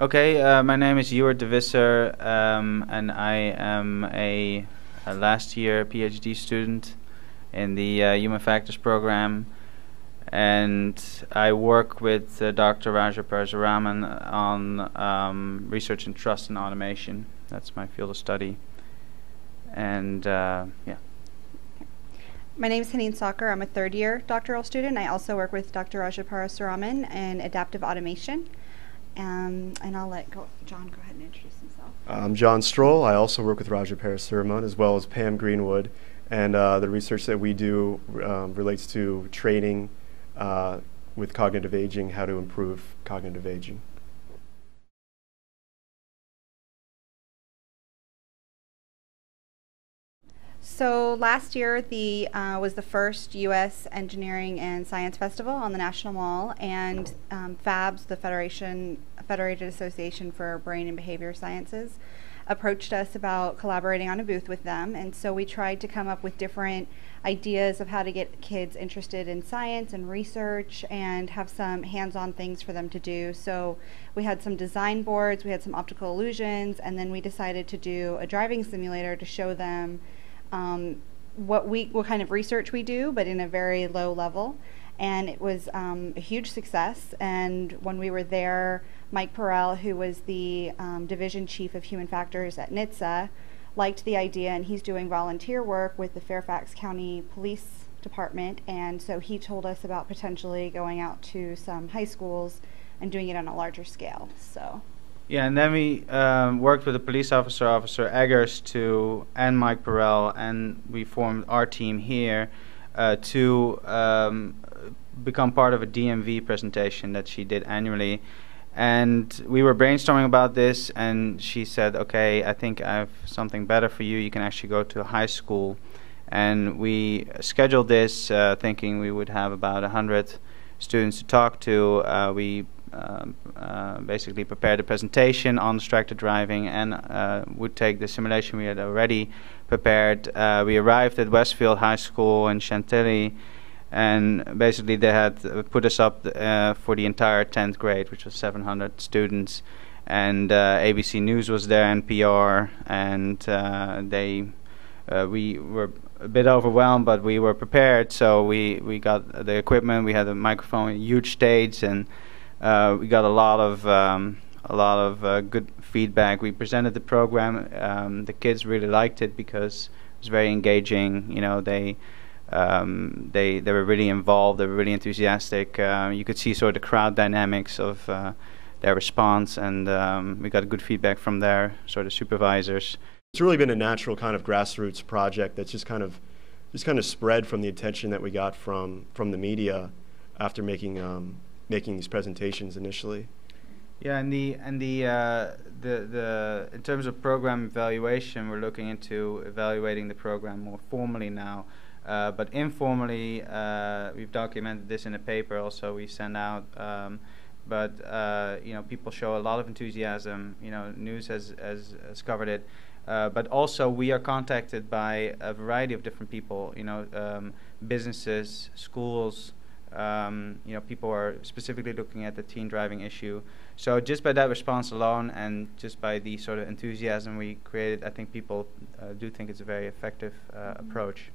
Okay, my name is Ewart de Visser, and I am a last year PhD student in the Human Factors program, and I work with Dr. Raja Parasuraman on research in trust and automation. That's my field of study, and yeah. My name is Haneen Saqer. I'm a third-year doctoral student. I also work with Dr. Raja Parasuraman in adaptive automation. And I'll let John go ahead and introduce himself. I'm Jonathan Strohl. I also work with Raja Parasuraman as well as Pam Greenwood. And the research that we do relates to training with cognitive aging, how to improve cognitive aging. So last year was the first U.S. Engineering and Science Festival on the National Mall, and FABS, the Federated Association for Brain and Behavior Sciences, approached us about collaborating on a booth with them. And so we tried to come up with different ideas of how to get kids interested in science and research and have some hands-on things for them to do. So we had some design boards, we had some optical illusions, and then we decided to do a driving simulator to show them what kind of research we do, but in a very low level. And it was a huge success. And when we were there, Mike Perrell, who was the division chief of human factors at NHTSA, liked the idea, and he's doing volunteer work with the Fairfax County Police Department. And so he told us about potentially going out to some high schools and doing it on a larger scale. So. Yeah, and then we worked with the police officer, Officer Eggers, and Mike Perrell, and we formed our team here to become part of a DMV presentation that she did annually. And we were brainstorming about this, and she said, okay, I think I have something better for you. You can actually go to a high school. And we scheduled this thinking we would have about 100 students to talk to. We basically prepared a presentation on distracted driving and would take the simulation we had already prepared. We arrived at Westfield High School in Chantilly, and basically they had put us up for the entire 10th grade, which was 700 students, and ABC News was there and PR, and we were a bit overwhelmed, but we were prepared. So we got the equipment, we had a microphone, a huge stage, and we got a lot of good feedback. We presented the program. The kids really liked it because it was very engaging. You know, they were really involved. They were really enthusiastic. You could see sort of the crowd dynamics of their response, and we got good feedback from their sort of supervisors. It's really been a natural kind of grassroots project that's just kind of spread from the attention that we got from the media after making these presentations initially. Yeah, and in terms of program evaluation, we're looking into evaluating the program more formally now, but informally, we've documented this in a paper. Also, we send out, but you know, people show a lot of enthusiasm. You know, news has covered it, but also we are contacted by a variety of different people. You know, businesses, schools. You know, people are specifically looking at the teen driving issue. So just by that response alone, and just by the sort of enthusiasm we created, I think people do think it's a very effective approach.